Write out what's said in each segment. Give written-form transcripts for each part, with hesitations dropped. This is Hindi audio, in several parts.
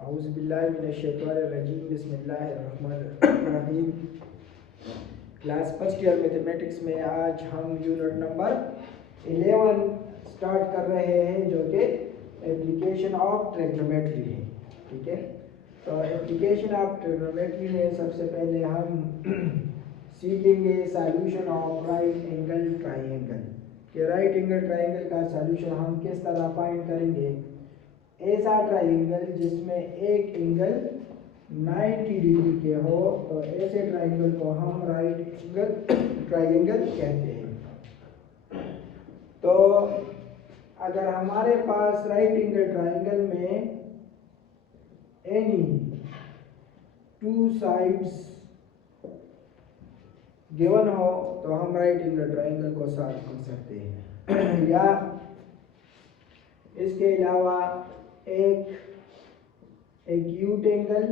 औज़ुबिल्लाहिमिनश्शैतानिर्रजीम बिस्मिल्लाहिर्रहमानिर्रहीम। क्लास फर्स्ट ईयर मैथमेटिक्स में आज हम यूनिट नंबर 11 स्टार्ट कर रहे हैं जो कि एप्लीकेशन ऑफ ट्रिग्नोमेट्री है। ठीक है, तो एप्लीकेशन ऑफ ट्रिग्नोमेट्री में सबसे पहले हम सीखेंगे solution of right angle triangle कि राइट एंगल ट्राइंगल का सॉल्यूशन हम किस तरह फाइंड करेंगे। ऐसा ट्राइंगल जिसमें एक एंगल 90 डिग्री के हो तो ऐसे ट्राइंगल को हम राइट एंगल ट्राइंगल कहते हैं। तो अगर हमारे पास राइट एंगल ट्राइंगल में एनी टू साइड्स गिवन हो तो हम राइट एंगल ट्राइंगल को सॉल्व कर सकते हैं या इसके अलावा एक acute angle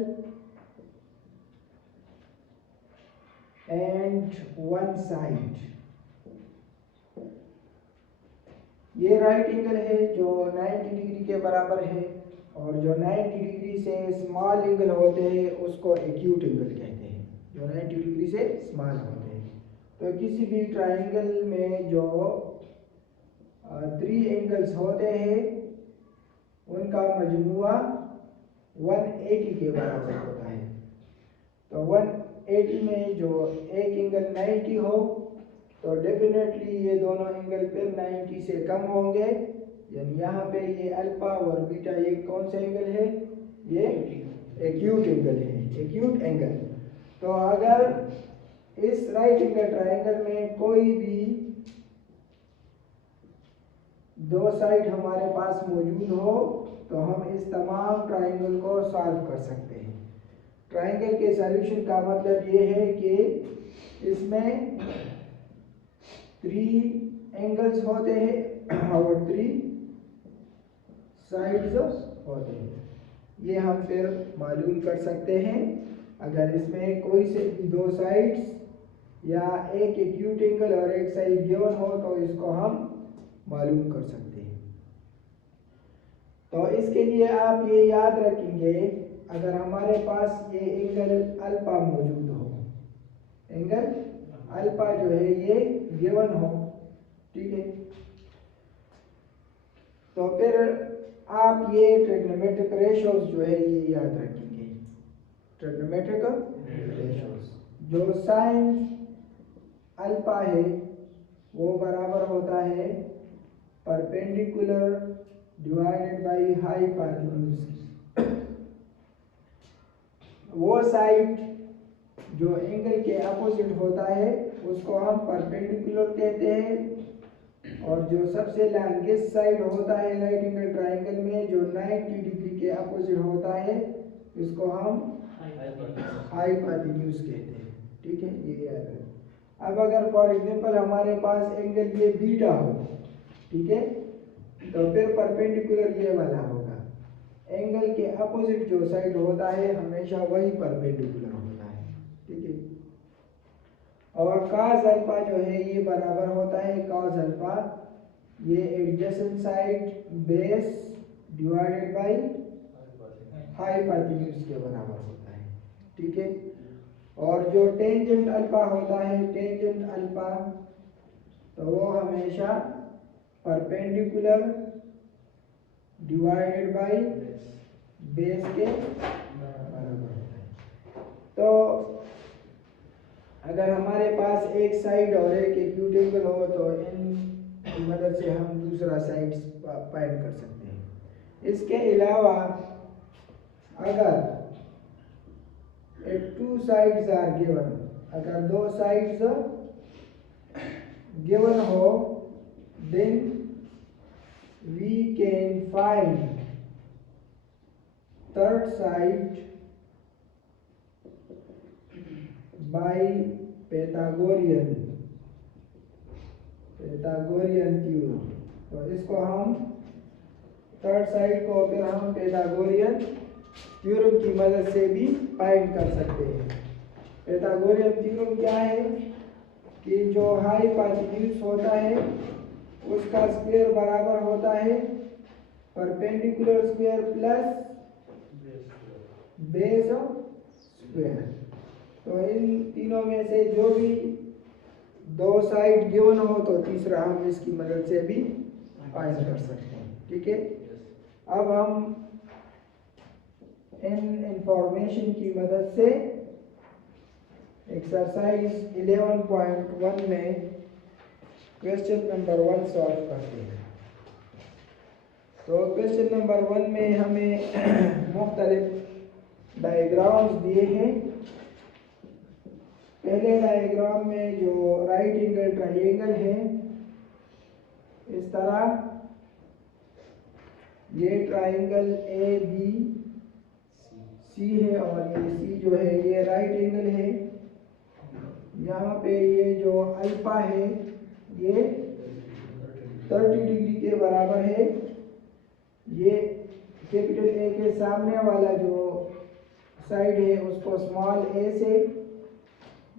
and one side, ये राइट एंगल है जो 90 डिग्री के बराबर है और जो 90 डिग्री से स्मॉल एंगल होते हैं उसको एक्यूट एंगल कहते हैं, जो 90 डिग्री से स्मॉल होते हैं। तो किसी भी ट्राइंगल में जो 3 एंगल्स होते हैं उनका मजमुआ 180 के बराबर होता है। तो 180 में जो एक एंगल 90 हो तो डेफिनेटली ये दोनों एंगल फिर 90 से कम होंगे, यानी यहाँ पे ये अल्फा और बीटा ये कौन सा एंगल है, ये एक्यूट एंगल है, एक्यूट एंगल। तो अगर इस राइट एंगल ट्राइंगल में कोई भी दो साइड हमारे पास मौजूद हो तो हम इस तमाम ट्राइंगल को सॉल्व कर सकते हैं। ट्राइंगल के सॉल्यूशन का मतलब ये है कि इसमें 3 एंगल्स होते हैं और 3 साइड्स होते हैं। ये हम फिर मालूम कर सकते हैं। अगर इसमें कोई से भी 2 साइड्स या एक एक्यूट एंगल और एक साइड गिवन हो तो इसको हम मालूम कर सकते हैं। तो इसके लिए आप ये याद रखेंगे, अगर हमारे पास ये एंगल अल्फा मौजूद हो, एंगल अल्फा जो है ये गिवन हो, ठीक है, तो फिर आप ये ट्रिग्नोमेट्रिक रेशियोज जो है ये याद रखेंगे। ट्रिग्नोमेट्रिक रेशियोज जो साइन अल्फा है वो बराबर होता है परपेंडिकुलर डिवाइडेड बाई हाइपोटेन्यूज। वो साइड जो एंगल के अपोजिट होता है उसको हम परपेंडिकुलर कहते हैं और जो सबसे लॉन्गेस्ट साइड होता है राइट एंगल ट्राइंगल में जो 90 डिग्री के अपोजिट होता है इसको हम हाइपोटेन्यूज कहते हैं। ठीक है, ये याद रखें। अब अगर फॉर एग्जांपल हमारे पास एंगल ये बीटा हो, ठीक है, तो फिर परपेंडिकुलर ये वाला होगा, एंगल के अपोजिट जो साइड होता है हमेशा वही परपेंडिकुलर होता है। ठीक है, और cos अल्फा जो है ये बराबर होता है cos अल्फा ये adjacent side base divided by hypotenuse के बराबर होता है। ठीक है, और जो टेंजेंट अल्फा होता है, टेंजेंट अल्फा तो वो हमेशा परपेंडिकुलर डिवाइडेड बाय बेस के बराबर होता है। तो अगर हमारे पास एक साइड और एक एक्यूट एंगल हो तो इन की मदद से हम दूसरा साइड फाइंड कर सकते हैं। इसके अलावा अगर टू साइड्स आर गिवन, अगर 2 साइड्स गिवन हो then we can find third side by Pythagorean theorem. तो इसको हम थर्ड साइड को फिर हम पैथागोरियन थ्योरम की मदद से भी फाइंड कर सकते हैं। पैथागोरियन थ्योरम क्या है कि जो हाइपोटेन्यूज होता है उसका स्क्वायर बराबर होता है perpendicular square plus base square. तो इन तीनों में से जो भी दो साइड गिवन हो तो तीसरा हम इसकी मदद से भी फाइंड कर सकते हैं। ठीक है, अब हम इन इंफॉर्मेशन की मदद से एक्सरसाइज 11.1 में क्वेश्चन नंबर 1 सॉल्व करते हैं। तो क्वेश्चन नंबर 1 में हमें मुख्तलिफ डायग्राम्स दिए हैं। पहले डायग्राम में जो राइट एंगल ट्रायंगल है, इस तरह ये ट्रायंगल ए बी सी है और ये सी जो है ये राइट एंगल है। यहाँ पे ये जो अल्फा है ये 30 डिग्री के बराबर है। ये कैपिटल ए के सामने वाला जो साइड है उसको स्मॉल ए से,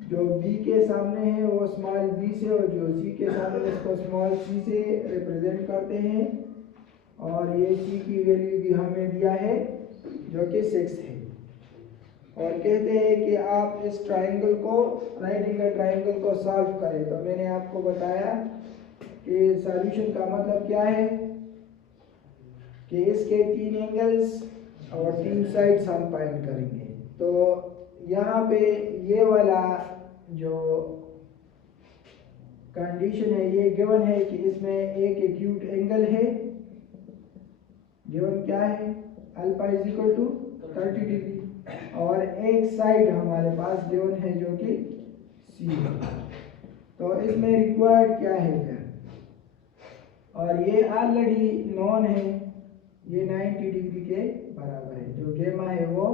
जो बी के सामने है वो स्मॉल बी से, और जो सी के सामने उसको स्मॉल सी से रिप्रेजेंट करते हैं। और ये सी की वैल्यू भी हमें दिया है जो कि 6 है। और कहते हैं कि आप इस ट्रायंगल को, राइट एंगल ट्रायंगल को सॉल्व करें। तो मैंने आपको बताया कि सॉल्यूशन का मतलब क्या है कि इसके 3 एंगल्स और 3 साइड्स हम फाइंड करेंगे। तो यहाँ पे ये वाला जो कंडीशन है ये गिवन है कि इसमें एक एक्यूट एंगल है। गिवन क्या है? Alpha is equal to 30 degree, और एक साइड हमारे पास गिवन है जो कि सी है। तो इसमें रिक्वायर्ड क्या है फिर, और ये ऑलरेडी नॉन है, ये 90 डिग्री के बराबर है। जो गेमा है वो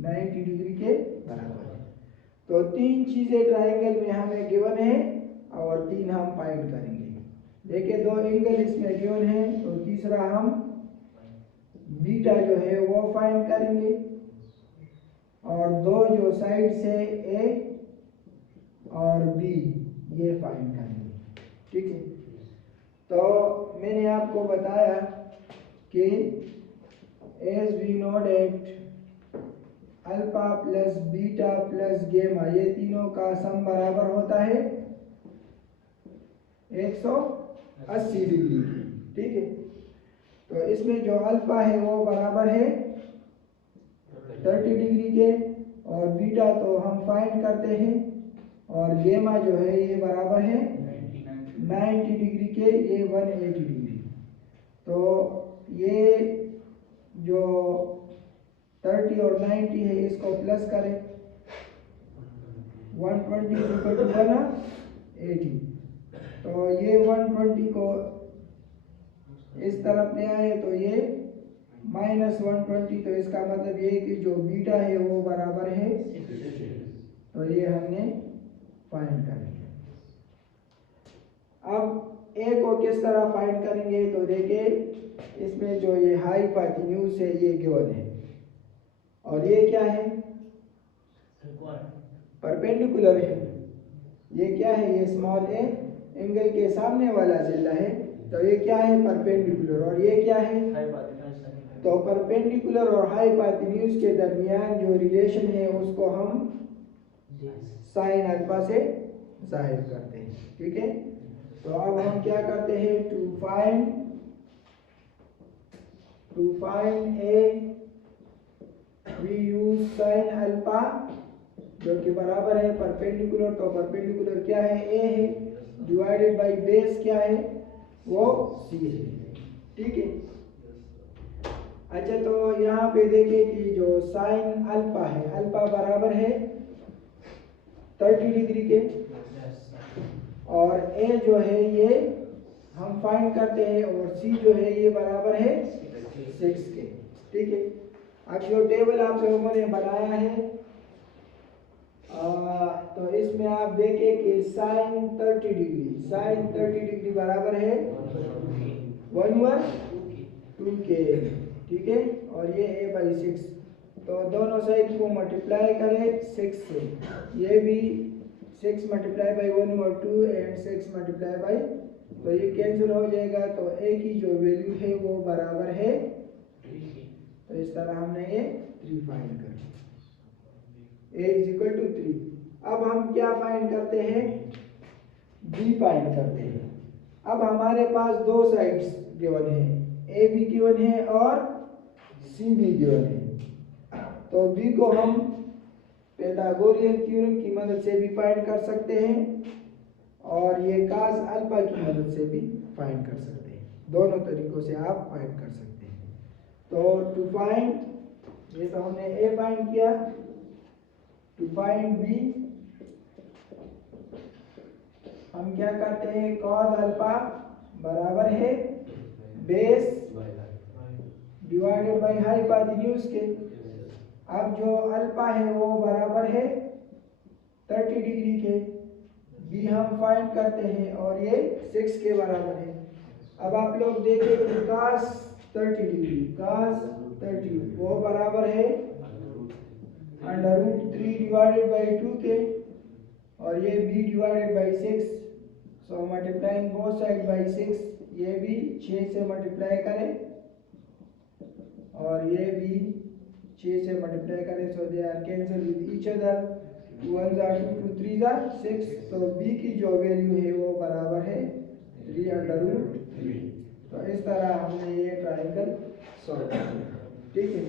90 डिग्री के बराबर है। तो 3 चीजें ट्रायंगल में हमें गिवन है और 3 हम फाइंड करेंगे। देखिए 2 एंगल इसमें गिवन है, तो तीसरा हम बीटा जो है वो फाइंड करेंगे, और 2 जो साइड से ए और बी ये फाइंड करेंगे। ठीक है, तो मैंने आपको बताया कि as we know that alpha plus beta plus gamma ये तीनों का सम बराबर होता है 180 डिग्री। ठीक है, तो इसमें जो अल्फा है वो बराबर है 30 डिग्री के, और बीटा तो हम फाइंड करते हैं, और गेमा जो है ये बराबर है 90 डिग्री के, ये 180 डिग्री। तो ये जो 30 और 90 है इसको प्लस करें, 120 इक्वल टू 180। तो ये 120 को इस तरफ ले आए तो ये -120, तो इसका मतलब ये कि जो बीटा है वो बराबर है, तो ये हमने फाइंड कर लिया। अब ए को किस तरह फाइंड करेंगे, तो देखिए इसमें जो ये हाइपोटेन्यूज है ये गिवन है, और ये क्या है? परपेंडिकुलर है। ये क्या है? ये स्मॉल ए एंगल के सामने वाला जिल्ला है, तो ये क्या है? परपेंडिकुलर। और ये क्या है? तो परपेंडिकुलर और हाइपोटेन्यूज के दरमियान जो रिलेशन है उसको हम साइन अल्फा से जाहिर करते हैं। ठीक है, तो अब हम क्या करते हैं, to find A we use sine alpha जो कि बराबर है परपेंडिकुलर। तो परपेंडिकुलर क्या है? ए है, डिवाइडेड बाय बेस क्या है? वो सी है। ठीक है, अच्छा तो यहाँ पे देखिए कि जो साइन अल्फा है, अल्फा बराबर है 30 डिग्री के, और ए जो है ये हम फाइंड करते हैं, और सी जो है ये बराबर है 6 के। ठीक है, अब जो टेबल आप लोगों ने बनाया है तो इसमें आप देखें कि साइन 30 डिग्री बराबर है 1/2 के। ठीक है, और ये a/6, तो दोनों साइड को मल्टीप्लाई करें 6 से, ये भी 6 multiply by 1/2 and 6 multiply by, तो ये कैंसिल हो जाएगा। तो a की जो वैल्यू है वो बराबर है, तो तो इस तरह हमने ये 3 फाइंड कर a = 3। अब हम क्या फाइंड करते हैं, b फाइंड करते हैं। अब हमारे पास दो साइड्स गिवन है, a भी गिवन है और c भी गिवन है। तो b को हम pythagorean थ्योरम की मदद से भी फाइंड कर सकते हैं और ये cos अल्फा की मदद से भी फाइंड कर सकते हैं। दोनों तरीकों से आप फाइंड कर सकते हैं। तो टू फाइंड, ये तो हमने a फाइंड किया, टू फाइंड b हम क्या करते हैं, cos अल्फा बराबर है बेस डिवाइडेड बाय हाइपोटेन्यूज के। अब जो अल्फा है वो बराबर है 30 डिग्री के, b हम फाइंड करते हैं और ये 6 के बराबर है। अब आप लोग देखें कि cos 30 डिग्री, cos 30 वो बराबर है √3 डिवाइडेड बाय 2 के और ये b divided by 6। So multiplying both side by 6, ये भी 6 से मल्टीप्लाई करें और ये भी 6 से मल्टीप्लाई करें। So they are cancel with each other, 2 1 जा 2 2 3 जा 6। तो b की जो वैल्यू है वो बराबर है 3 √3। तो इस तरह हमने ये ट्रायंगल सॉल्व किया, ठीक है।